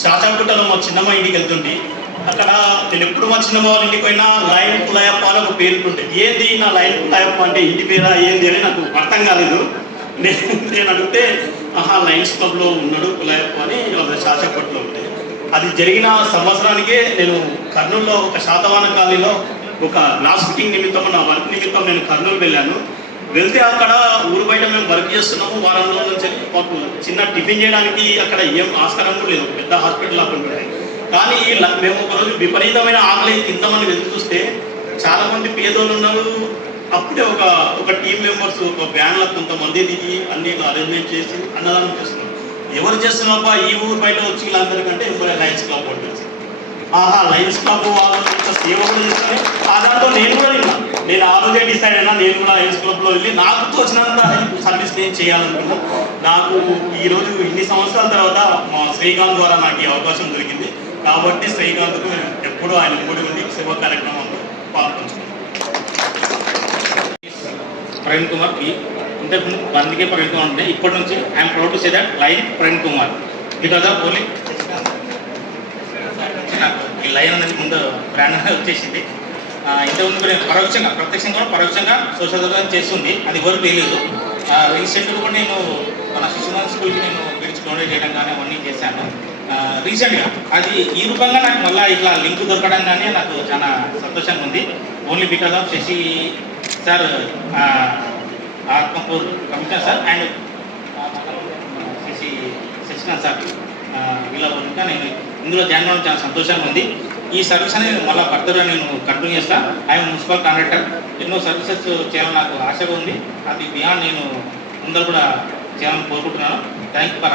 శాచంకుట్టలో మా చిన్నమ్మ ఇంటికి వెళ్తుంటే అక్కడ నేను ఎప్పుడు మా చిన్నమ్మ వాళ్ళ ఇంటికి పోయినా లైన్ కులాయప్ప అని ఒక పేరుంటే ఏంది నా లైన్ కులాయప్ప అంటే ఇంటి పేరా ఏంది అని నాకు అర్థం కాలేదు. నేను అడిగితే లయన్స్ క్లబ్లో ఉన్నాడు కులాయప్ప అని శాచంకుట్టలో ఉంటే అది జరిగిన సంవత్సరానికే నేను కర్నూలులో ఒక శాతవాహన కాలనీలో ఒక గ్లాస్ ఫిట్టింగ్ నిమిత్తం నా వర్క్ నిమిత్తం నేను కర్నూలు వెళ్ళాను. వెళ్తే అక్కడ ఊరు బయట మేము వర్క్ చేస్తున్నాము వారం రోజుల నుంచి మాకు చిన్న టిఫిన్ చేయడానికి అక్కడ ఏం ఆస్కారం కూడా లేదు, పెద్ద హాస్పిటల్ అక్కడ ఉంటుంది. కానీ మేము ఒకరోజు విపరీతమైన ఆకలి తిందామని వెళ్తూ చూస్తే చాలామంది పేదోళ్ళు ఉన్నారు. అప్పుడే ఒక టీం మెంబర్స్ ఒక వ్యాన్లో కొంతమంది దిగి అన్ని అరేంజ్మెంట్ చేసి అన్నదానం చేస్తున్నారు. ఎవరు చేస్తున్నారబ్బా ఈ ఊరు బయట వచ్చి వీళ్ళందరికంటే ఎవరు లయన్స్ క్లబ్ ఉంటుంది. లయన్స్ క్లబ్ వాళ్ళు సేవ కూడా చేస్తాను. దాంట్లో నేను కూడా నేను ఆ రోజే డిసైడ్ అయినా నేను కూడా లయన్స్ క్లబ్లో వెళ్ళి నాకు తోచినంత సర్వీస్ నేను చేయాలనుకున్నాను. నాకు ఈరోజు ఇన్ని సంవత్సరాల తర్వాత మా శ్రీకాంత్ ద్వారా నాకు ఈ అవకాశం దొరికింది. కాబట్టి శ్రీకాంత్కు ఎప్పుడూ ఆయన మూడి ఉండి సేవా కార్యక్రమంలో పాల్పంచుకున్నాను. ప్రవీణ్ కుమార్ ఇంతకుముందు అందుకే ప్రవీణ్ కుమార్ ఉంటే ఇప్పటి నుంచి I'm proud to say that line Praveen Kumar because of only నాకు ఈ లైన్ అనేది ముందు బ్రాండ్ అనేది వచ్చేసింది. ఇంతకుముందు నేను ప్రత్యక్షంగా పరోక్షంగా సోషల్ వర్క్ చేస్తుంది, అది ఎవరు తెలియదు. రీసెంట్గా కూడా నేను మన శిశునాథ్ స్కూల్కి నేను పిలిచి డొనేట్ చేయడం కానీ అవన్నీ చేశాను రీసెంట్గా. అది ఈ రూపంగా నాకు మళ్ళీ ఇట్లా లింక్ దొరకడం కానీ నాకు చాలా సంతోషంగా ఉంది. Only because of Shashi sir, Atmakur commissioner sir and Shashinath sir వీళ్ళ ఇంకా నేను ఇందులో జాయిన్ అవ్వడం చాలా సంతోషంగా ఉంది. ఈ సర్వీస్ అనేది మళ్ళీ ఫర్దర్గా నేను కంటిన్యూ చేస్తాను. ఐఎమ్ మున్సిపల్ కాంట్రాక్టర్, ఎన్నో సర్వీసెస్ చేయాలని నాకు ఆశగా ఉంది. అది బియాండ్ నేను ముందర కూడా చేయాలని కోరుకుంటున్నాను. థ్యాంక్ యూ ఫర్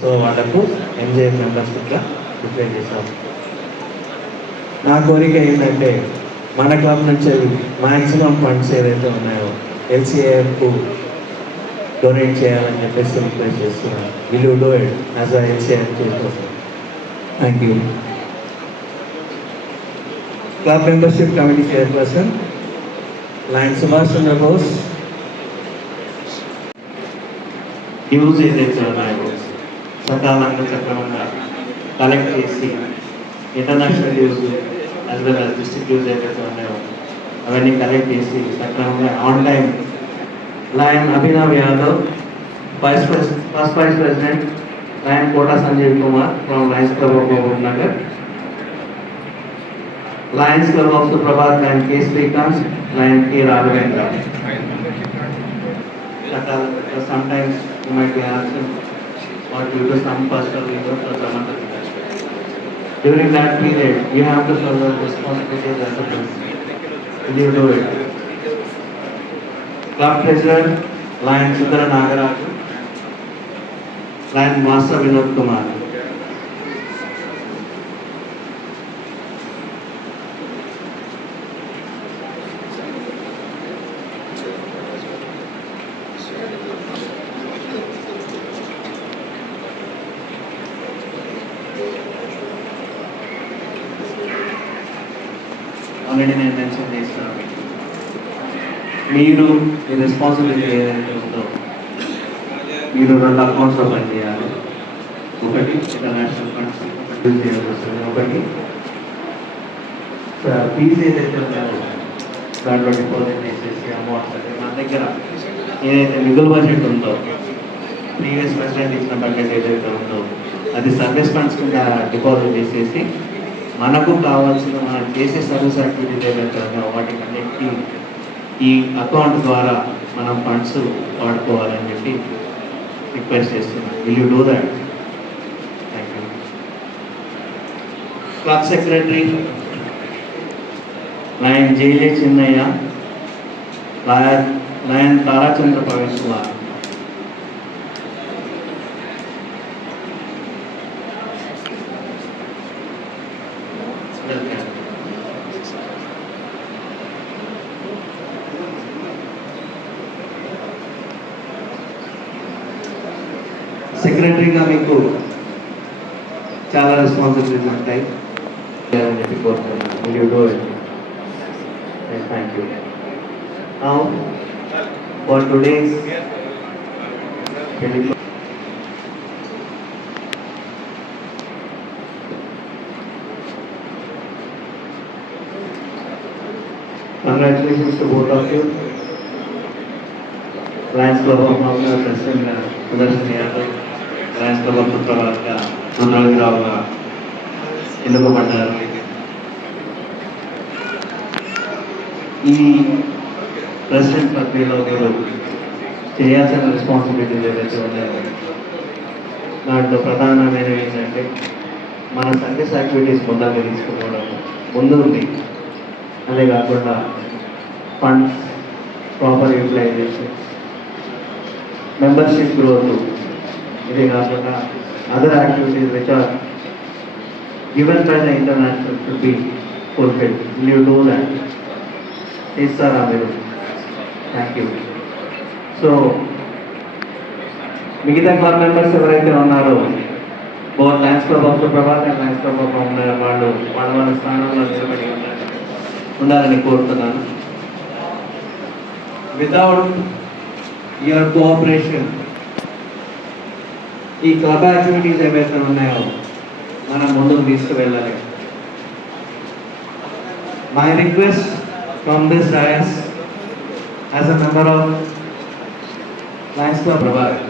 సో వాళ్ళకు ఎంజేఎఫ్ మెంబర్షిప్గా ప్రిపేర్ చేస్తాం. నా కోరిక ఏంటంటే మన క్లబ్ నుంచి మ్యాక్సిమం ఫండ్స్ ఏదైతే ఉన్నాయో ఎల్సీఏఎఫ్కు డొనేట్ చేయాలని చెప్పేసి రిక్వెస్ట్ చేస్తున్నాను. Will you do it as a L C A F చేస్తాను. Thank you. Club membership committee chairperson lion Subhash Chandrabose. Dues ఏదైతే ఉన్నాయో సకాలంగా సక్రమంగా కలెక్ట్ చేసి international dues as well as district dues ఏదైతే ఉన్నాయో అవన్నీ కలెక్ట్ చేసి సక్రమంగా on time. Lion Abhinav Yadav, first vice president lion Kota Sanjeev Kumar from lions club of Mahabubnagar. Lions club of Suprabhat lion K Srikanth, lion K Raghavendra. Sometimes you might be asking or due to some personal reasons or some other things. During that period, you have to show the responsibilities as a principal. Will you do it? Club President, Lion Sundara Nagaraju, Lion Master Vinod Kumar. Already నేను mention చేస్తున్నాను, మీరు మీ responsibility ఏదైతే ఉందో మీరు 2 అకౌంట్స్లో పనిచేయాలి. ఒకటి international funds use చేయాల్సి వస్తుంది, ఒకటి ఫీజు ఏదైతే ఉన్నాయో దాంట్లో డిపాజిట్ చేసేసి అమౌంట్స్ అంటే మన దగ్గర ఏదైతే మిగులు బడ్జెట్ ఉందో ప్రీవియస్ ప్రెసిడెంట్ ఇచ్చిన బడ్జెట్ ఏదైతే ఉందో అది సర్వీస్ ఫండ్స్ కింద డిపాజిట్ చేసేసి మనకు కావాల్సిన మనం చేసే సర్వీస్ యాక్టివిటీస్ ఏదైతే ఉన్నాయో వాటికన్నిటికీ ఈ అకౌంట్ ద్వారా మనం ఫండ్స్ వాడుకోవాలని చెప్పి రిక్వెస్ట్ చేస్తున్నాం. Will you do that? Thank you. Club secretary lion J J Chinnaiah, lion Tarachandra Pravesh Kumar. సెక్రటరీగా మీకు చాలా రెస్పాన్సిబిలిటీస్ ఉంటాయి అని చెప్పి కోరుతున్నాను. Thank you. for today's Telugu. Congratulations to both of you. Lions Club of Mafia President Sudarshan Yadav, Lions Club of Putravarga Mandravirao ఎన్నుకోబడ్డారు. ఈ president ప్రక్రియలో మీరు చేయాల్సిన రెస్పాన్సిబిలిటీస్ ఏదైతే ఉన్నాయో దాంట్లో ప్రధానమైనవి ఏంటంటే మన సర్వీస్ యాక్టివిటీస్ ముందుగా తీసుకోవడం ముందు ఉంది. అదే కాకుండా funds proper utilization, membership growth, ఇదే కాకుండా other activities which are given by the international should be fulfilled. Will you do that? Yes, sir, Amiru. Thank you. So, మిగతా క్లబ్ మెంబర్స్ ఎవరైతే ఉన్నారో both Lions club of Prabhat and Lions club of వాళ్ళు వాళ్ళ స్థానంలో నిలబడి ఉండాలని కోరుతున్నాను. Without your cooperation ఈ క్లబ్ యాక్టివిటీస్ ఏవైతే ఉన్నాయో మనం ముందుకు తీసుకువెళ్ళాలి. My request from this dais as a member of Lions club Prabhat,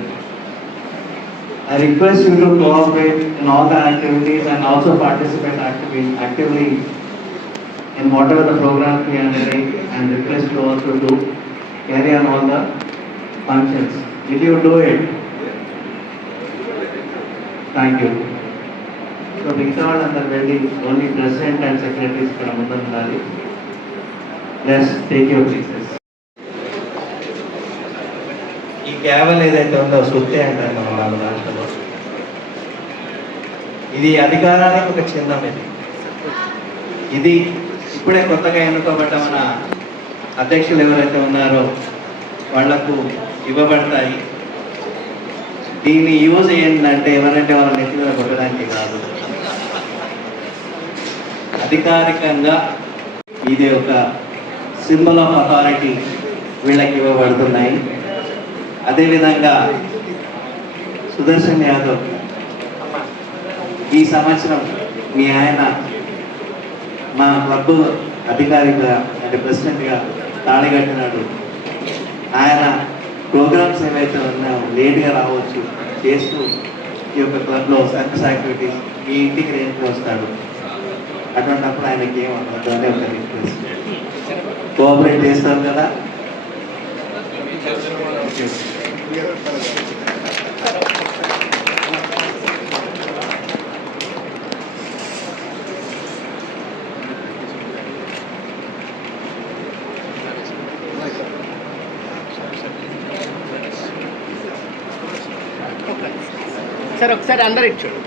I request you to cooperate in all the activities and also participate actively in whatever the programs we are doing, and request you also to carry on all the functions. Will you do it? Thank you. So మిగతా వాళ్ళందరూ వెళ్ళి only president and secretaries ఇక్కడ ముందు ఉండాలి. Let's take your places. ఈ కేవలం ఏదైతే ఉందో సుత్తే అంటారు మన వాళ్ళ దాంట్లో, ఇది అధికారానికి ఒక చిహ్నం. ఇది ఇప్పుడే కొత్తగా ఎన్నుకోబడ్డ మన అధ్యక్షులు ఎవరైతే ఉన్నారో వాళ్లకు ఇవ్వబడతాయి. దీన్ని యూజ్ ఏంటంటే ఎవరంటే వాళ్ళ నెత్తి మీద కొట్టడానికి కాదు, అధికారికంగా ఇది ఒక సింబల్ ఆఫ్ అథారిటీ వీళ్ళకి ఇవ్వబడుతున్నాయి. అదేవిధంగా సుదర్శన్ యాదవ్ ఈ సంవత్సరం మీ ఆయన మా క్లబ్ అధికారిగా అంటే ప్రెసిడెంట్గా తాళిగట్టినాడు. ఆయన ప్రోగ్రామ్స్ ఏవైతే ఉన్నాయో లేట్గా రావచ్చు చేస్తూ ఈ యొక్క క్లబ్లో సర్వీస్ యాక్టివిటీస్ మీ ఇంటికి రేంజ్కి వస్తాడు. అటువంటిప్పుడు ఆయనకి ఏమవుతుంది అని ఒక రిక్వెస్ట్, కోఆపరేట్ చేస్తాం కదా. సార్ ఒకసారి అందరు ఇచ్చాడు.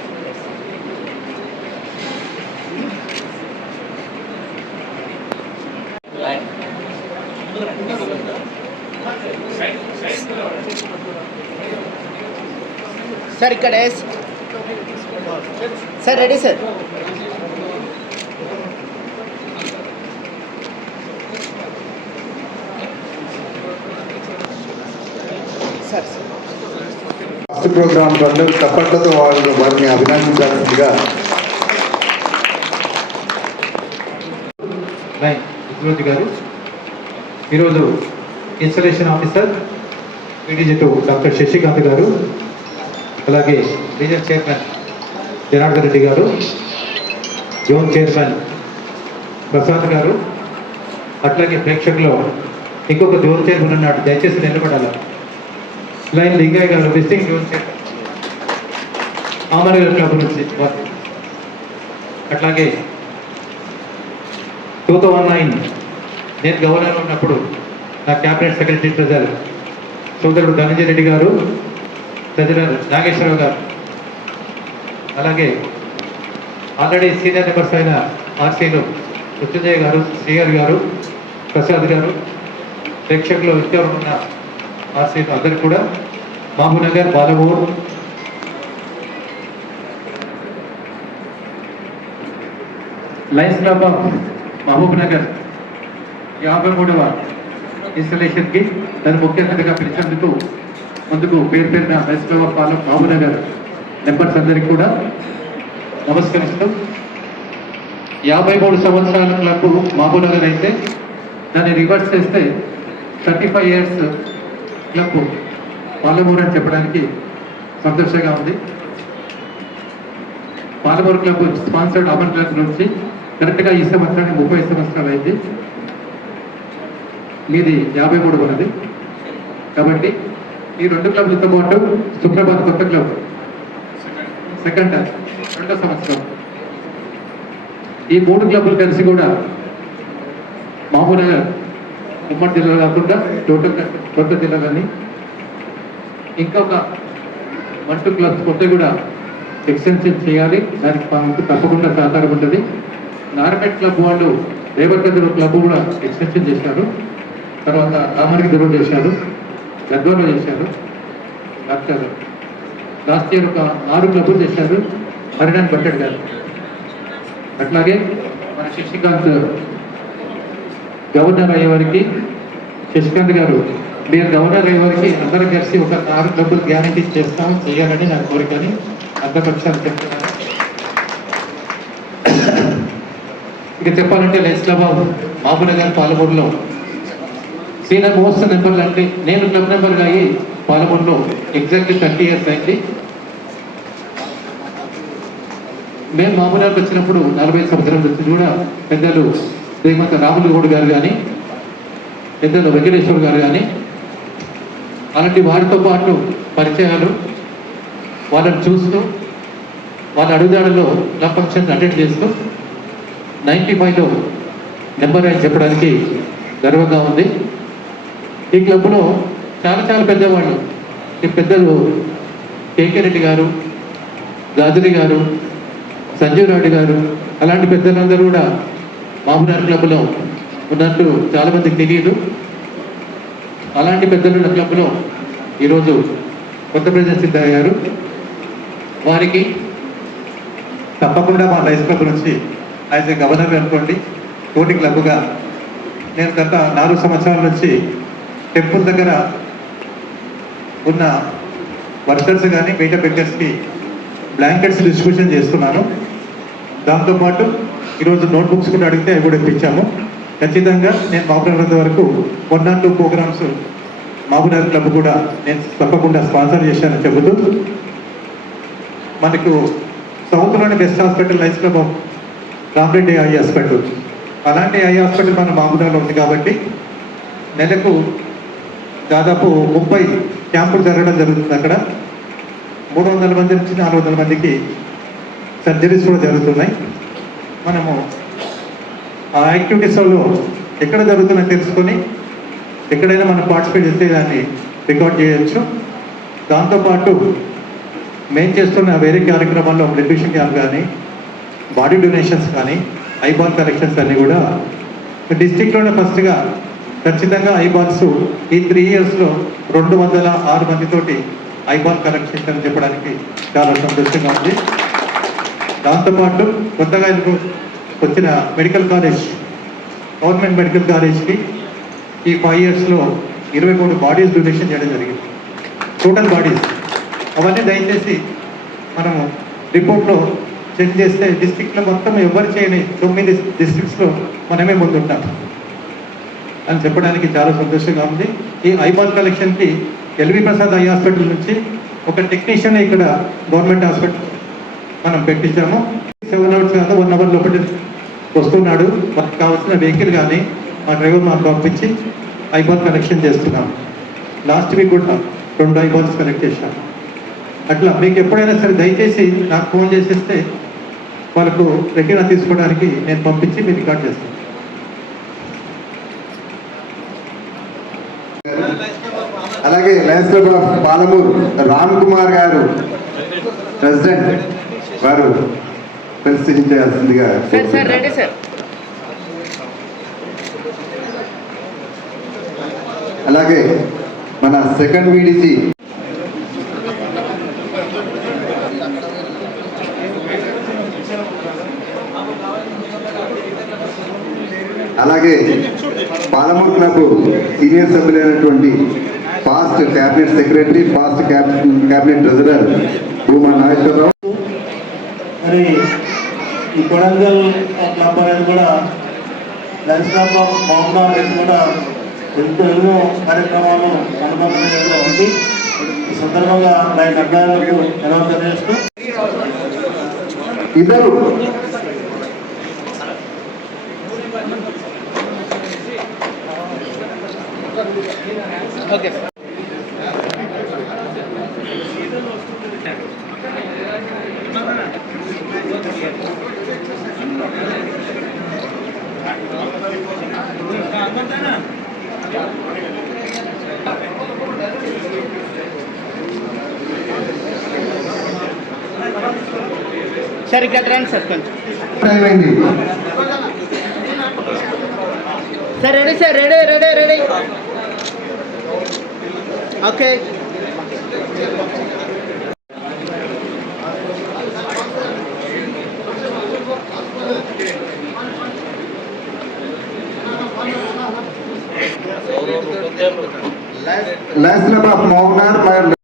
సార్ ఇక్కడ sir ready sir. First program వల్ల తప్పట్లతో వారిని అభినందించాల్సిందిగా విష్ణుమూర్తి గారు, ఈరోజు installation officer PDG two doctor Shashikanth garu, అలాగే రీజనల్ చైర్మన్ జనార్దన్ రెడ్డి గారు, జోన్ చైర్మన్ ప్రసాద్ గారు, అట్లాగే ప్రేక్షకులు ఇంకొక జోన్ చైర్మన్ ఉన్నాడు, దయచేసి నిలబడాలి. లైన్ లింగయ్య గారు విజిటింగ్ జోన్ చైర్మన్ ఆమరగారి క్లబ్ నుంచి, అట్లాగే 2009 నేను గవర్నర్ ఉన్నప్పుడు నా క్యాబినెట్ సెక్రటరీ ట్రెజరర్ సోదరుడు ధనంజయ రెడ్డి గారు, ట్రెజరర్ నాగేశ్వరరావు గారు, అలాగే ఆల్రెడీ సీనియర్ మెంబర్స్ అయిన ఆర్సీలు మృత్యుంజయ గారు, శ్రీహరి గారు, ప్రసాద్ గారు, ప్రేక్షకులు ఇంకెవరు ఉన్న ఆర్సీలు అందరు కూడా, Mahabubnagar, Balamur, lions club of Mahabubnagar 53వ ఇన్స్టలేషన్కి దాని ముఖ్య అతిథిగా పిలిచేందుకు ముందుకు పేరు పేరున వెస్ట్ పాలెం మహబూబ్నగర్ మెంబర్స్ అందరికీ కూడా నమస్కరిస్తూ 53 సంవత్సరాల క్లబ్ మహబూబ్నగర్ అయితే దాన్ని రివర్స్ చేస్తే 35 ఇయర్స్ క్లబ్ పాలమూరు అని చెప్పడానికి సంతోషంగా ఉంది. Palamuru club sponsored Amar club నుంచి కరెక్ట్గా ఈ సంవత్సరానికి 30 సంవత్సరాలు అయింది. మీది 53 ఉన్నది. కాబట్టి ఈ 2 క్లబ్లతో పాటు సుప్రభాత్ కొత్త క్లబ్ సెకండ్ 2వ సంవత్సరం ఈ 3 క్లబ్లు కలిసి కూడా మహబూబ్నగర్ ఉమ్మడి జిల్లా కాకుండా టోటల్ కొత్త జిల్లాలని ఇంకొక 1-2 క్లబ్స్ కొత్త కూడా ఎక్స్టెన్షన్ చేయాలి. దానికి మనకు తప్పకుండా సహకారం ఉంటుంది. నార్మెట్ క్లబ్ వాళ్ళు రేవకద్ర క్లబ్ కూడా ఎక్స్టెన్షన్ చేశారు. తర్వాత రామరికి దూరం చేశారు, గద్వాలో చేశారు. డాక్టర్ లాస్ట్ ఇయర్ ఒక 6 క్లబ్లు చేశారు హరినాథ్ భట్టడ్ గారు. అట్లాగే మన శశికాంత్ గవర్నర్ అయ్యే వారికి శశికాంత్ గారు మీరు గవర్నర్ అయ్యే వారికి అందరం కలిసి ఒక 6 క్లబ్లు గ్యారంటీ చేయాలని నా కోరికని అర్థపక్షాలు చెప్తున్నాను. ఇక చెప్పాలంటే లయన్స్ క్లబ్ ఆఫ్ మహబూబ్నగర్ పాలమూరులో సీనియర్ మోస్ట్ నెంబర్లు అంటే నేను క్లబ్ నెంబర్గా అయ్యి పాలమూరులో ఎగ్జాక్ట్లీ 30 ఇయర్స్ అయింది. మేము మహబూబ్నగర్కి వచ్చినప్పుడు 40 సంవత్సరాల నుంచి కూడా పెద్దలు శ్రీమంత రాములు గౌడ్ గారు కానీ పెద్దలు వెంకటేశ్వర్ గారు కానీ అలాంటి వారితో పాటు పరిచయాలు వాళ్ళని చూస్తూ వాళ్ళ అడుగుదాడలో క్లబ్ ఫంక్షన్ అటెండ్ చేస్తూ 95లో నెంబర్ అని చెప్పడానికి గర్వంగా ఉంది. ఈ క్లబ్లో చాలా చాలా పెద్దవాళ్ళు, ఈ పెద్దలు కేకే రెడ్డి గారు, గాజురి గారు, సంజీవ్ రెడ్డి గారు అలాంటి పెద్దలందరూ కూడా మహబూబ్నగర్ క్లబ్లో ఉన్నట్టు చాలామందికి తెలియదు. అలాంటి పెద్దలున్న క్లబ్లో ఈరోజు కొత్త ప్రెసిడెంట్ సిద్ధయ్యారు. వారికి తప్పకుండా మా లయన్స్ క్లబ్ నుంచి యాజ్ ఏ గవర్నర్ అనుకోండి తోటి క్లబ్గా నేను గత 4 సంవత్సరాల నుంచి టెంపుల్ దగ్గర ఉన్న వర్కర్స్ కానీ బయట బెగ్గర్స్కి బ్లాంకెట్స్ డిస్ట్రిబ్యూషన్ చేస్తున్నాను. దాంతోపాటు ఈరోజు నోట్బుక్స్ కూడా అడిగితే అవి కూడా ఇప్పించాము. ఖచ్చితంగా నేను మహబూబ్నగర్ వరకు 1 or 2 ప్రోగ్రామ్స్ మహబూబ్నగర్ క్లబ్ కూడా నేను తప్పకుండా స్పాన్సర్ చేశానని చెబుతూ మనకు సౌత్లోని best hospital lions club of Ramareddy eye hospital, అలాంటి ఐ హాస్పిటల్ మన మహబూబ్నగర్లో ఉంది కాబట్టి నెలకు దాదాపు 30 క్యాంపులు జరగడం జరుగుతుంది. అక్కడ 300 మంది నుంచి 400 మందికి సర్జరీస్ కూడా జరుగుతున్నాయి. మనము ఆ యాక్టివిటీస్లో ఎక్కడ జరుగుతుందో తెలుసుకొని ఎక్కడైనా మనం పార్టిసిపేట్ చేస్తే దాన్ని రికార్డ్ చేయొచ్చు. దాంతోపాటు మేము చేస్తున్న వేరే కార్యక్రమాల్లో బ్లడ్ డొనేషన్ క్యాంప్ కానీ బాడీ డొనేషన్స్ కానీ ఐబాల్ కలెక్షన్స్ అన్నీ కూడా డిస్టిక్లోనే ఫస్ట్గా ఖచ్చితంగా ఐబాల్స్ ఈ 3 ఇయర్స్లో 206 మందితోటి ఐబాల్ కలెక్షన్ అని చెప్పడానికి చాలా సంతోషంగా ఉంది. దాంతోపాటు కొత్తగా వచ్చిన మెడికల్ కాలేజ్, గవర్నమెంట్ మెడికల్ కాలేజ్కి ఈ 5 ఇయర్స్లో 23 బాడీస్ డొనేషన్ చేయడం జరిగింది. టోటల్ బాడీస్ అవన్నీ దయచేసి మనము రిపోర్ట్లో చెక్ చేస్తే డిస్ట్రిక్ట్లో మొత్తం ఎవరు చేయని 9 డిస్ట్రిక్ట్స్లో మనమే ముందుంటాం అని చెప్పడానికి చాలా సంతోషంగా ఉంది. ఈ ఐబాల్ కలెక్షన్కి ఎల్వి ప్రసాద్ ఐ హాస్పిటల్ నుంచి ఒక టెక్నీషియన్ ఇక్కడ గవర్నమెంట్ హాస్పిటల్ మనం పెట్టించాము. 7 hours కాదు 1 hour లోపల వస్తున్నాడు. మనకు కావాల్సిన వెహికల్ కానీ మా డ్రైవర్ మాకు పంపించి ఐబాల్ కలెక్షన్ చేస్తున్నాం. లాస్ట్ వీక్ కూడా 2 ఐబాల్స్ కలెక్ట్ చేశాం. అట్లా మీకు ఎప్పుడైనా సరే దయచేసి నాకు ఫోన్ చేసేస్తే వాళ్ళకు రెటీనా తీసుకోవడానికి నేను పంపించి మీరు రికార్డ్ చేస్తాను. అలాగే Lions club of Palamuru Ram Kumar గారు ప్రెసిడెంట్ వారు పరిశీలించాల్సిందిగా. Sir ready sir. అలాగే మన సెకండ్ వీడిసి అలాగే పాలమూరు క్లబ్ సీనియర్ సభ్యులైనటువంటి past cabinet secretary, past cabinet treasurer Bhuma Nageswararao. మరి ఈ కొడంగల్ క్లబ్ అనేది కూడా లయన్స్ క్లబ్ ఆఫ్ మౌంట్ అనేది కూడా ఎన్నో కార్యక్రమాలు అనుబంధంగా ఉంది. ఈ సందర్భంగా ఆయన అభిప్రాయాలకు ఎలా తెలియజేస్తూ ఇద్దరు ఓకే సార్. సార్ ఇక్కడ రండి సార్ కొంచెం. టైం అయింది. Sir ready sir, ready ready ready. Okay. Lions club of మౌనార్